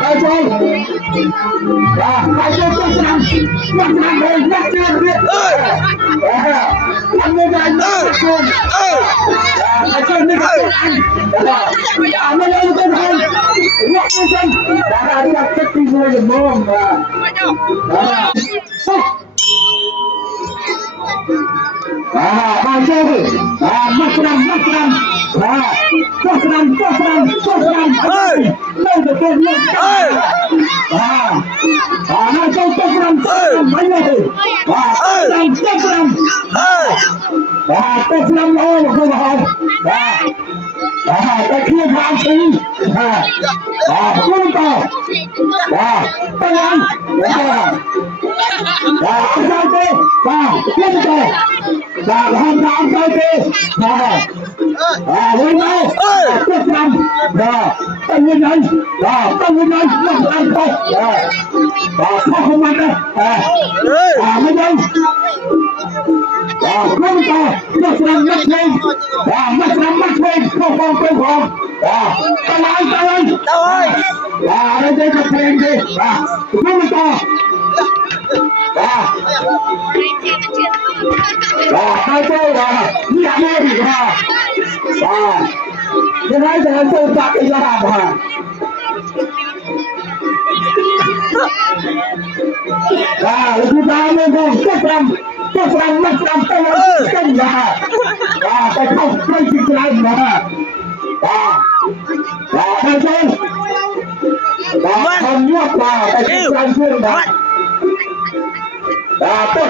Hãy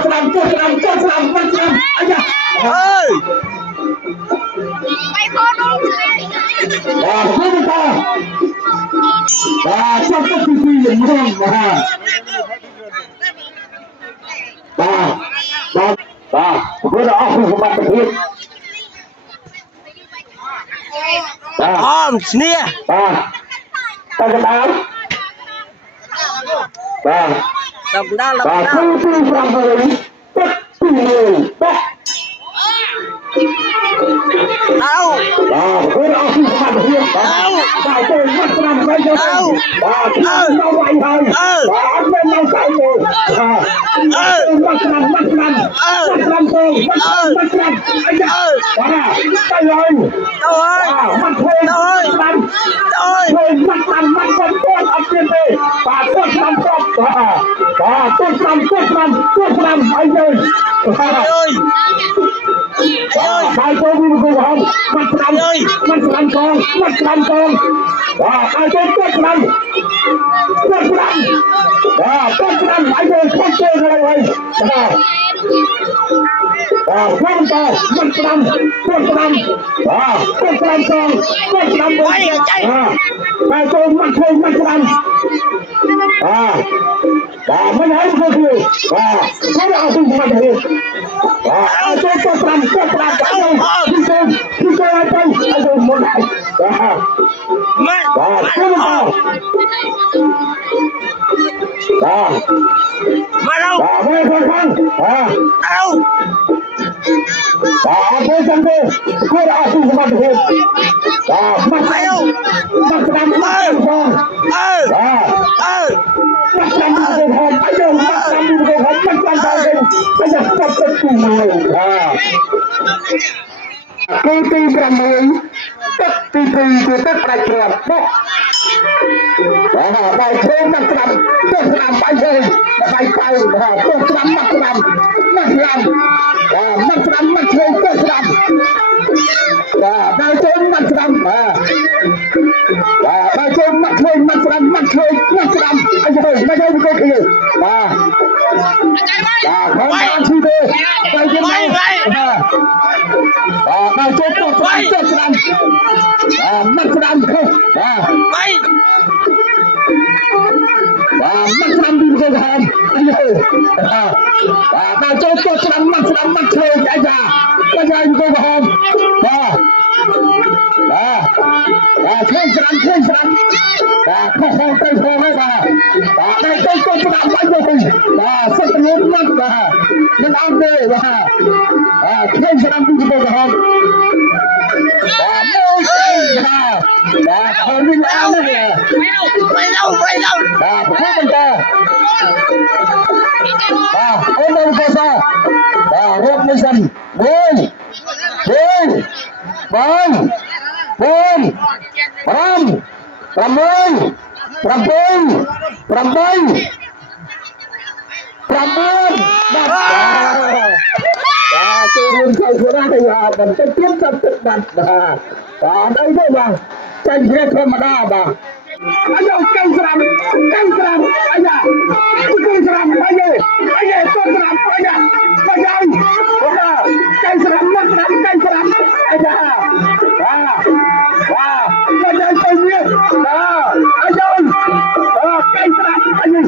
subscribe cho kênh Ghiền Mì Gõ để không bỏ lỡ đã hơn mình ăn đấy nè quay đâu đã không mình ta ôm đâu cơ sa đã rốt mới dần bốn bốn Pramon turun ke sana ya dan tetap tetap ada itu bang kan great Ramadan bang ayo kan seram aja kan seram ayo seram aja kan seram aja wah jangan kaya ayo kan seram aja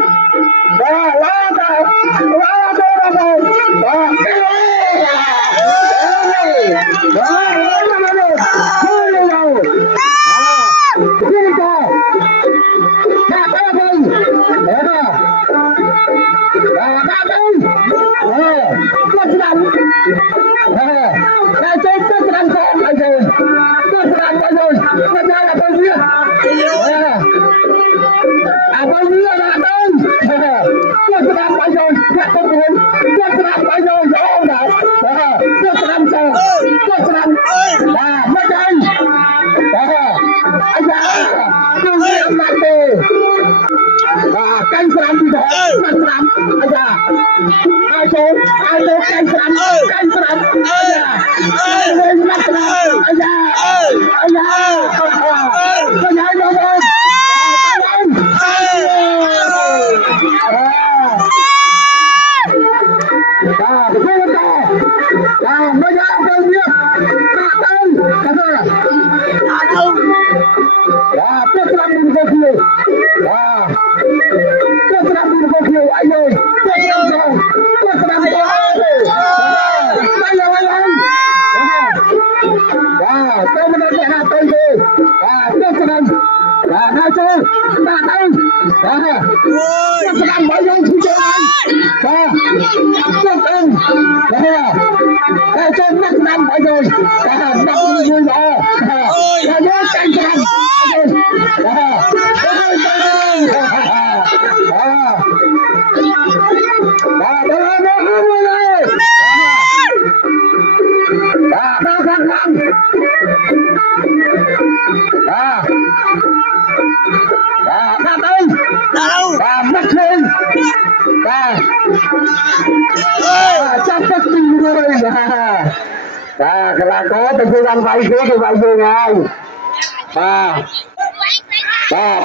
Kalau có thì cứ ăn vay kia thì vay về ngay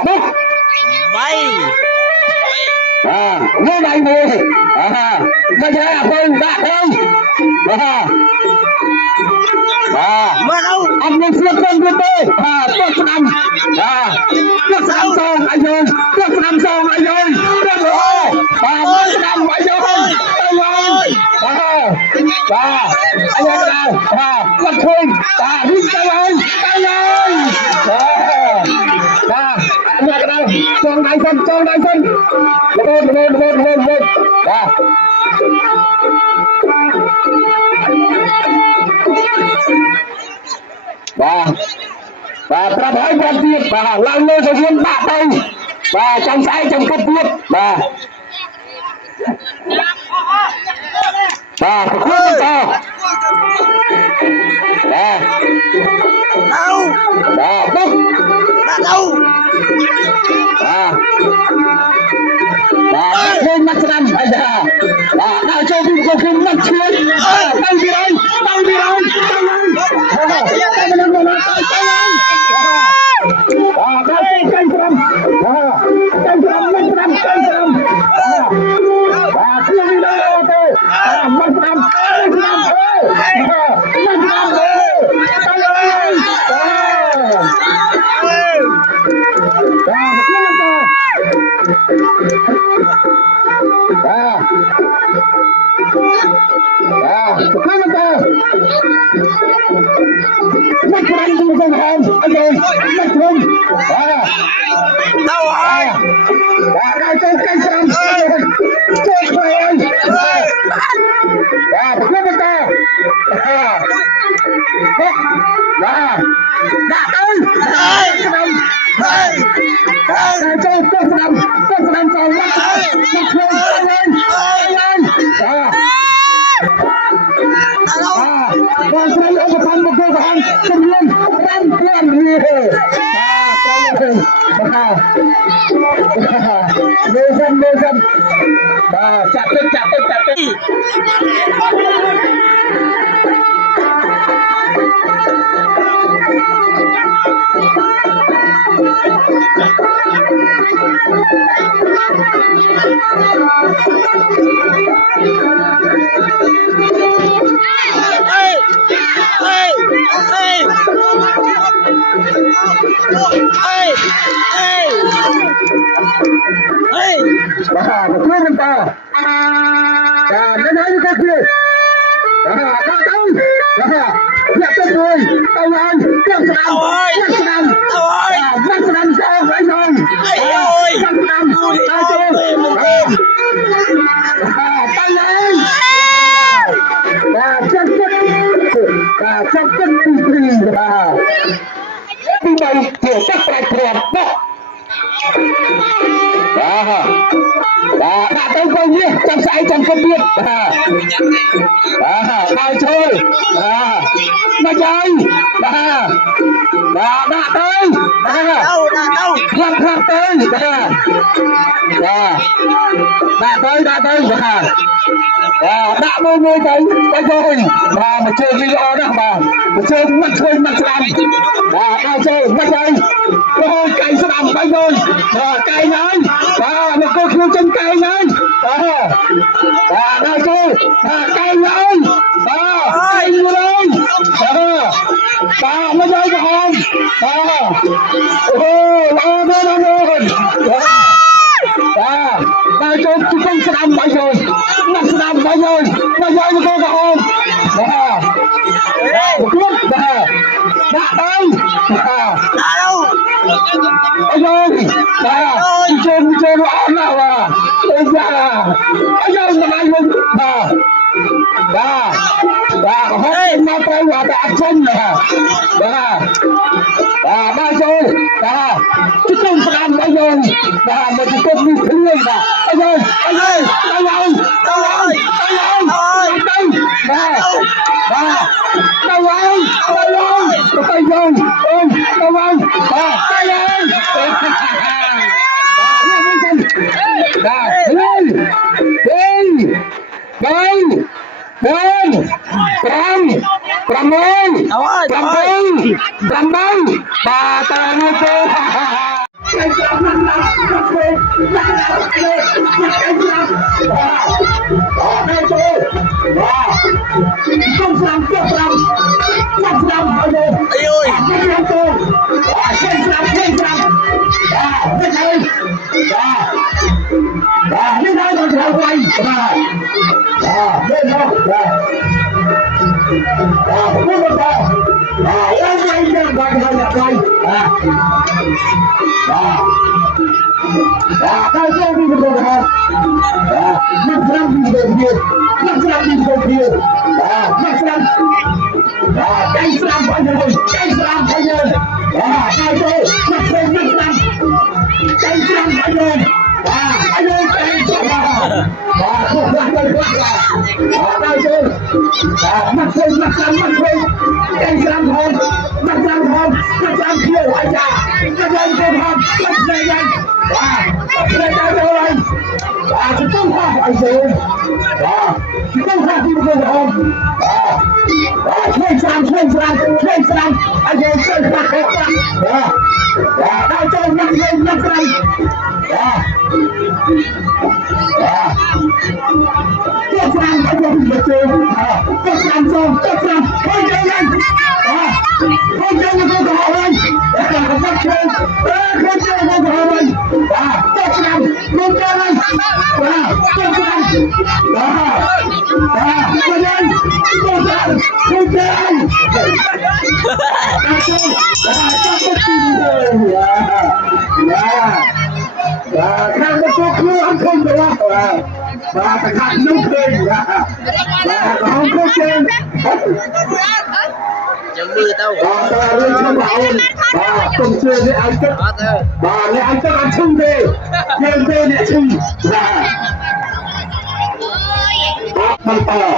bốc vay như này nè bây giờ không đã không mà đâu anh nên siết con của tôi tốt năm tốt năm xong anh ơi tốt năm xong anh ơi tốt năm anh ơi anh ơi nào quật khung hít tay ơi anh ơi đâu cho đại phân lên và Prabhai quan tiết và lao lê cho viên bạc tay và trong sai trong cấp tiết và khuyết lên to bốc lên mắt năm bây giờ nào cho viên cô khuyên mắt chuyên tay đi đây chơi cơ sầm còn lắc còn sai lỗi của thằng một cơ quan chân lên đang làm gì mê dân chặt tên Betul entah. Nó nói với cái kia. Ra đâu. Nhặt tên người. Tao ơi. Nhặt sẵn sao vậy rồi. Nhặt sẵn. Ai chưa. Tay lên. Chắc chất đi. Đi đây hiểu chắc phải thuyền đó. Đã tới coi nhé, trong sải trong công viên. Ai chơi. Mà chơi. Đã tới. Khoan tới. Đã tới. Đã mua người thấy rồi. Mà chơi video đó mà chơi mắt làm. Ai chơi mắt chơi. Ôi cây sẽ làm bánh rồi. Cây nói. Một cô khiêu chân cây nói. Ai chơi. Cây nói. Cây như đây. Nó rơi vào hồn. Ai chơi chú không sẽ làm bánh rồi. Nó sẽ làm bánh rồi. Nó rơi vào cô vào hồn. Một lúc. Đã đâu. Ôi ơi, chơi rõ nào à. Ôi da. Ôi ơi, mà anh không. Hết mà tay vào đã chân nè. Ba chơi. Chứ không phải làm bao giờ. Mà chỉ có đi thứ người mà. Ôi ơi, bà ta như thế. nhầm mưa tao ta lên không bảo cùng chơi với anh chất với anh chất ăn chung đi thêm về để chung thằng tỏ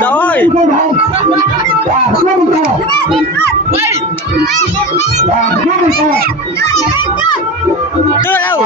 rồi đưa đâu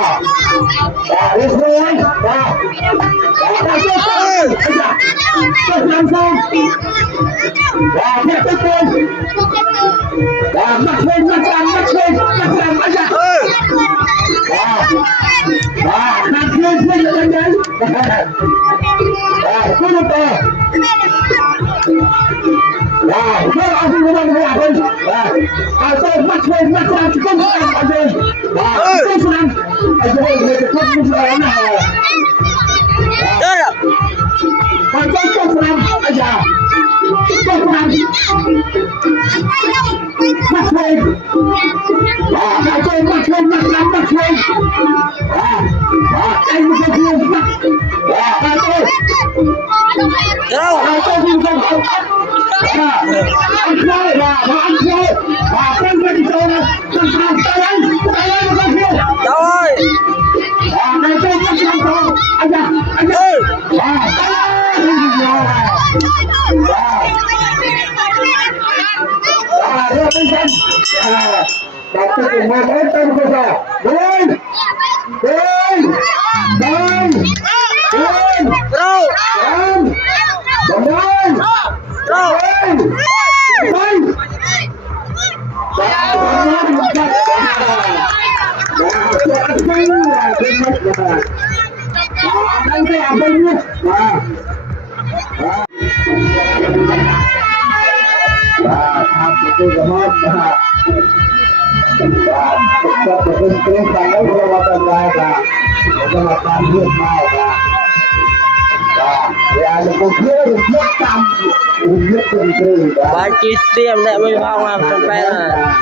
bà chỉ xem lại mới phong làm trong phe là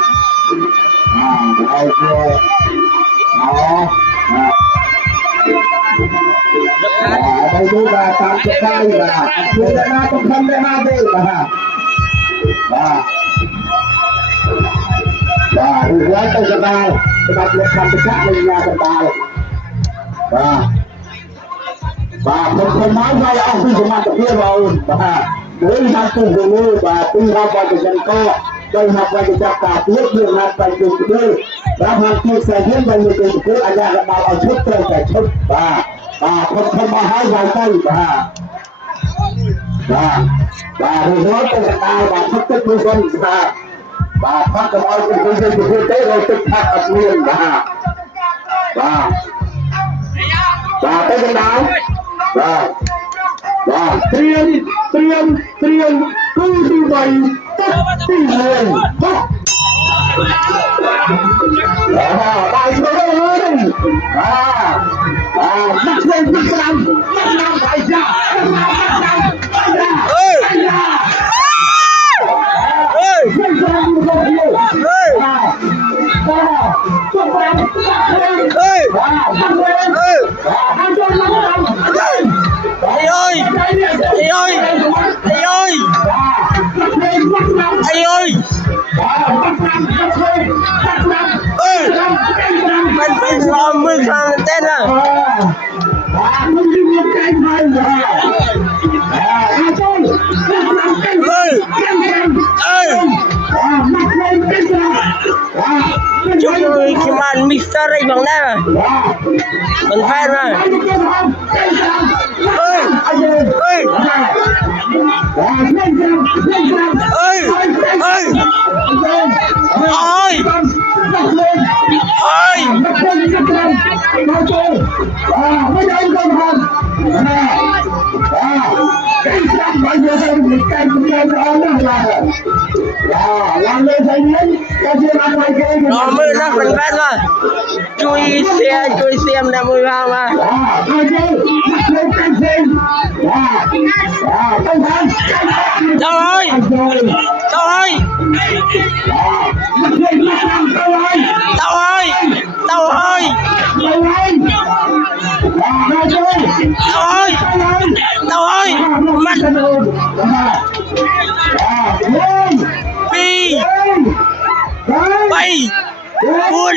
đây chúng ta tạm biệt tay và chúng ta cũng không để nào đi và đi qua tới cái bao cái bát nước không được cắt lên nhà cái bao và không nói với ông khi chúng ta tập kia rồi với năm cùng với người và tuy học vào cái dân co đây học vào cái tập cả tiếp đường học vào cái đây đã học chia sẻ hết vào những cái cứ anh ra bảo ở chút tới cái chút và không bao hai vài tay và rồi nói tới cái nào và thách thức nhân dân và phát cái mọi cái nhân dân của tế rồi tích phát ở miền và cái cái nào và tiền cứ như vậy tất tiền liền bài số ơi bắt lên bắt năm phải ra mình làm mình làm tên à chúng tôi khi mà mixer đây bằng đây mà mình phải mà Bây giờ anh không hơn cái sắp bây giờ thì cái chúng tôi có làm lên thấy nhấn cái gì mà ngoài kia nó mới ra phần phát rồi chui xem đã mùi vàng mà đâu ơi đâu ơi đâu ơi đâu ơi đâu ơi mắt đi bay buôn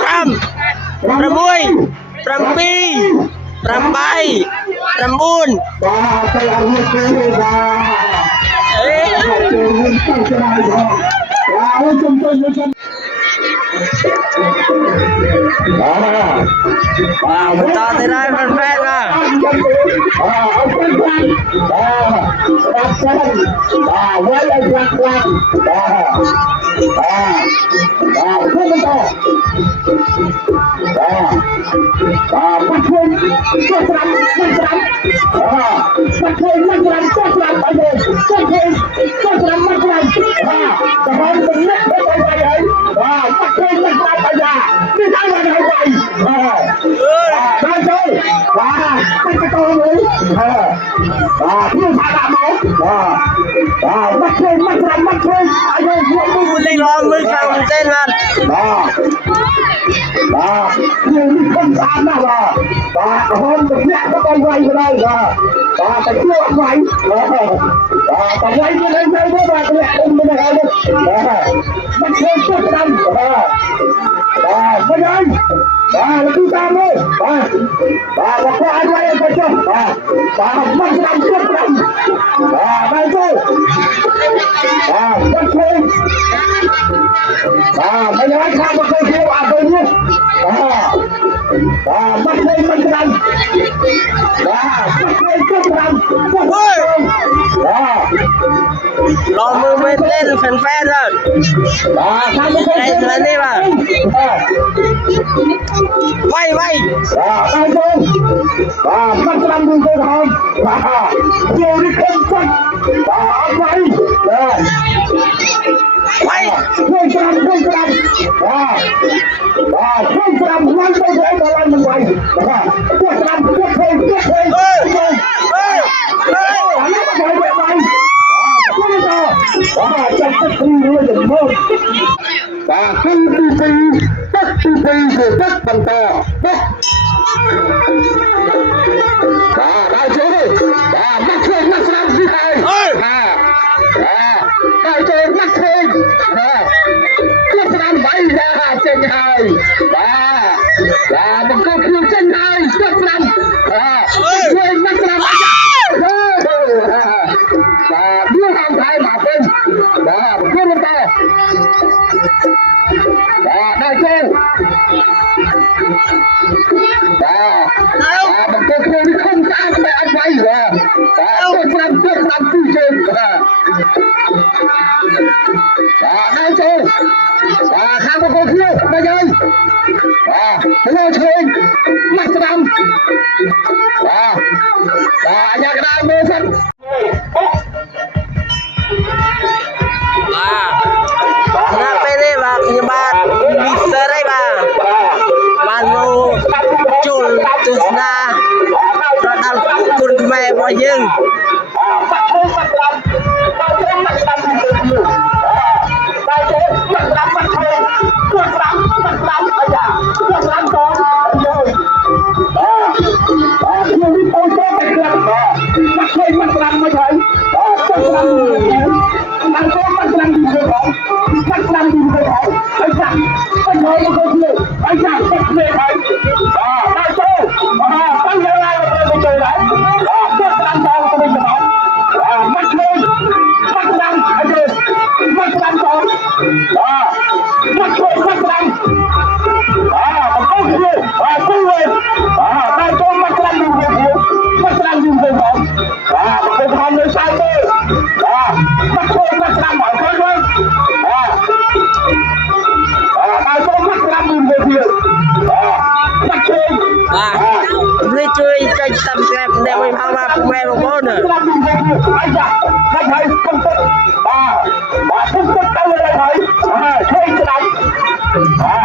ram mui ram pi ram bay ram buôn ta thế này phần phép à lên lo mới sang tên là không dám nào hôm được nhẹ có con quay vào đây phải chưa ăn quay còn quay như thế đây đó cái nhẹ không bên này bắt thêm chút năm bây giờ là chúng ta thôi và có ai quay em phải không bắt năm chút năm đây thôi bắt thêm bây giờ anh tham một câu chuyện tôi nhé bắt thêm bắt năm lo mưa mới lên phần phép rồi đây là đi mà vay bắt năm đi tôi không nhiều đi không quay quay quay ngoan tôi để mà làm mình quay tất bằng to đại chế đi mắt thương mắt làm gì hay đại chế mắt thương mắt làm bay ra trên hai một câu khiêu trên hai mắt làm mắt làm đưa hàng thái mà quên đưa lên to đại chế một câu khiêu đi không sao mà anh bay tôi làm tư trên đại chế khang một câu khiêu bây giờ bây giờ chơi mắt làm nhà cái đám mê sân kenapa ini bang nyebat bisa deh bang manu cul tusna radal kun kemai boyeng like subscribe ដែលមួយផងមកពុកម៉ែបងប្អូន អាយ៉ាហើយហើយគុំទឹកបាទគុំទឹកទៅហើយហើយឆ្វេងស្ដាច់បាទ